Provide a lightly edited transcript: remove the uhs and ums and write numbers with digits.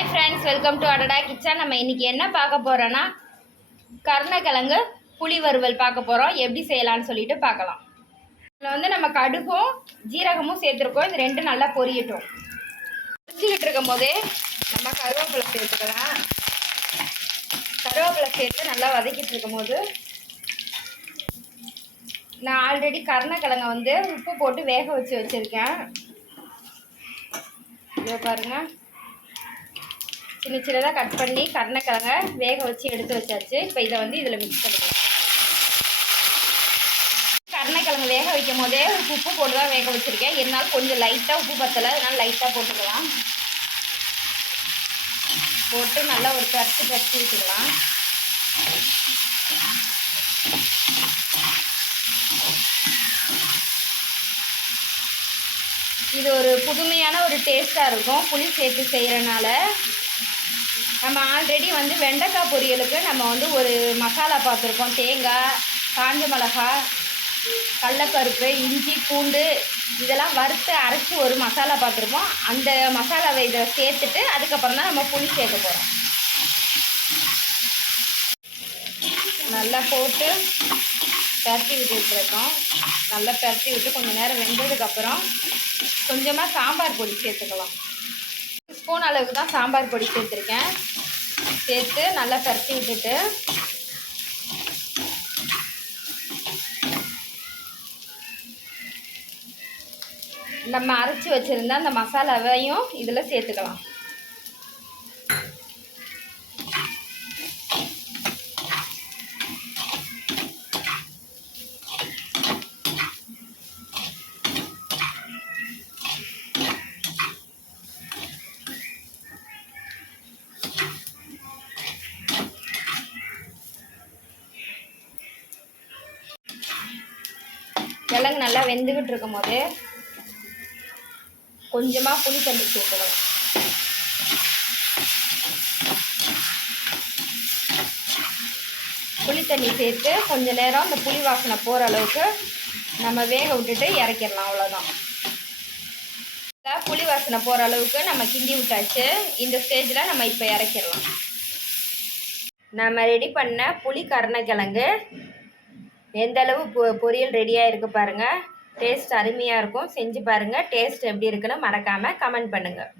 Hi friends, welcome to அடடா kitchen. நம்ம இன்றைக்கி என்ன பார்க்க போகிறோன்னா கருணக்கிழங்கு புளி வறுவல் பார்க்க போகிறோம். எப்படி செய்யலான்னு சொல்லிட்டு பார்க்கலாம். இதில் வந்து நம்ம கடுகும் ஜீரகமும் சேர்த்துருக்கோம். இது ரெண்டும் நல்லா பொரியட்டும். பொரிஞ்சிக்கிட்டு இருக்கும் போதே நம்ம கருவேப்பிலை சேர்த்துக்கலாம். கருவேப்பிலை சேர்த்து நல்லா வதக்கிட்டு இருக்கும் போது நான் ஆல்ரெடி கருணக்கிழங்கை வந்து உப்பு போட்டு வேக வச்சுருக்கேன். இதை பாருங்கள், சின்ன சின்னதாக கட் பண்ணி கருணக்கிழங்கை வேக வச்சு எடுத்து வச்சாச்சு. இப்போ இதை வந்து இதில் மிக்ஸ் பண்ணிக்கலாம். கருணக்கிழங்கு வேக வைக்கும் போதே உப்பு போட்டு தான் வேக வச்சுருக்கேன். இருந்தாலும் கொஞ்சம் லைட்டாக உப்பு பத்தலை, அதனால் லைட்டாக போட்டுக்கலாம். போட்டு நல்லா ஒரு பரட்டி விட்டுக்கலாம். இது ஒரு புதுமையான ஒரு டேஸ்ட்டாக இருக்கும் புளி சேர்த்து செய்கிறனால. நம்ம ஆல்ரெடி வந்து வெண்டைக்காய் பொரியலுக்கு நம்ம வந்து ஒரு மசாலா பார்த்துருக்கோம். தேங்காய், காஞ்ச மிளகாய், கடலப்பருப்பு, இஞ்சி, பூண்டு இதெல்லாம் வறுத்து அரைச்சி ஒரு மசாலா பார்த்துருப்போம். அந்த மசாலாவை இதை சேர்த்துட்டு அதுக்கப்புறம் தான் நம்ம புளி சேர்க்க போகிறோம். நல்லா போட்டு பரட்டி விட்டுருக்கோம். நல்லா பரட்டி விட்டு கொஞ்சம் நேரம் வெந்ததுக்கப்புறம் கொஞ்சமாக சாம்பார் பொடி சேர்த்துக்கலாம். 1 ஸ்பூன் அளவுக்கு தான் சாம்பார் பொடி சேர்த்துருக்கேன். சேர்த்து நல்லா பரட்டி விட்டுட்டு நம்ம அரைச்சி வச்சுருந்த அந்த மசாலாவையும் இதில் சேர்த்துக்கலாம். கிழங்கு நல்லா வெந்துக்கிட்டு இருக்கும் போது கொஞ்சமாக புளி தண்ணி சேர்த்துக்கலாம். புளி தண்ணி சேர்த்து கொஞ்சம் நேரம் அந்த புளி வாசனை போகிற அளவுக்கு நம்ம வேக விட்டுட்டு இறக்கிடலாம். அவ்வளோதான். புளி வாசனை போகிற அளவுக்கு நம்ம கிண்டி விட்டாச்சு. இந்த ஸ்டேஜில் நம்ம இப்போ இறக்கிடலாம். நம்ம ரெடி பண்ண புளி கருணக்கிழங்கு எந்தளவு பொரியல் ரெடியாக இருக்குது பாருங்கள். டேஸ்ட் அருமையாக இருக்கும். செஞ்சு பாருங்கள். டேஸ்ட் எப்படி இருக்குன்னு மறக்காமல் கமெண்ட் பண்ணுங்கள்.